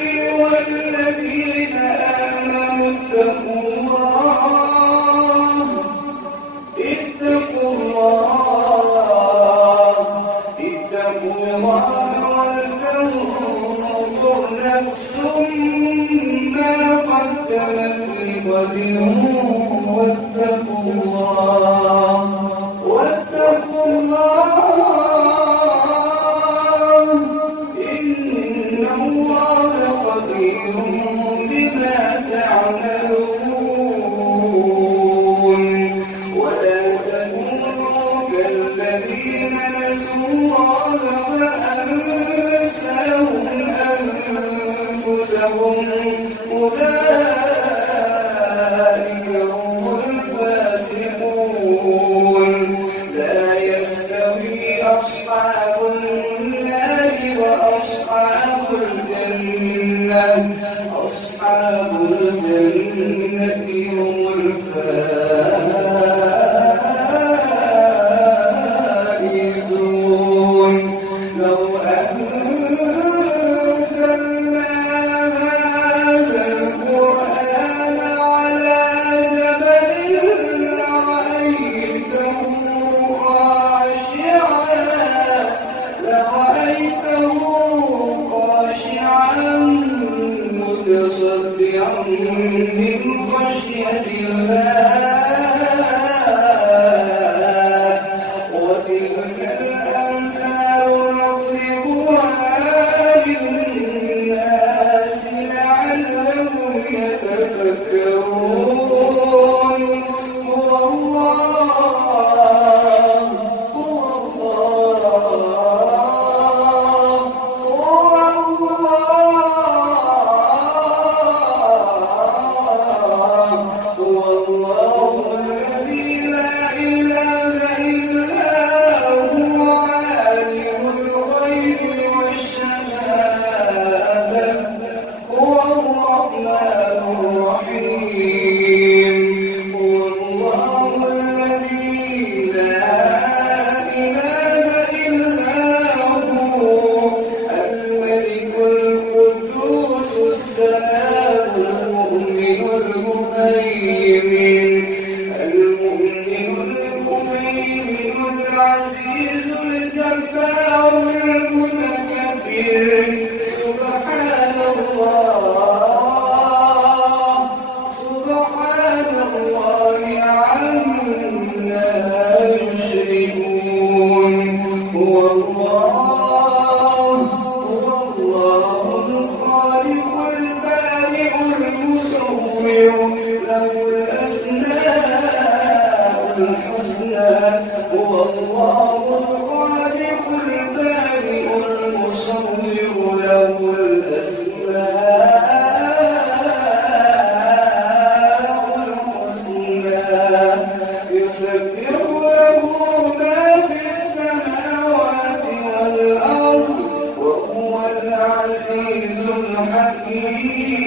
أيها الذين آمنوا اتقوا الله ولتنظر نفس ما قدمت لغد واتقوا الله إن الله خبير بما تعملون ولا تكونوا كالذين نسوا الله فأنساهم أنفسهم أولئك هم الفاسقون لا يستوي أصحاب النار وأصحاب الجنة أصحاب الجنة هم الفائزون لو أنزلنا هذا القرآن على جبل لرأيته خاشعا متصدعا من خشية الله وتلك الأمثال نضربها للناس لعلهم يتفكرون هو الله الذي لا إله إلا هو عالم الغيب والشهادة هو الرحمن الرحيم هو الله الذي لا إله إلا هو الملك القدوس السلام المؤمن المهيمن العزيز الجبار المتكبر سبحان الله عما يشركون هو الله الخالق البارئ المصور له الأسماء الحسنى هو الله الخالق البارئ المصور له الأسماء الحسنى يسبح له ما في السماوات والأرض وهو العزيز الحكيم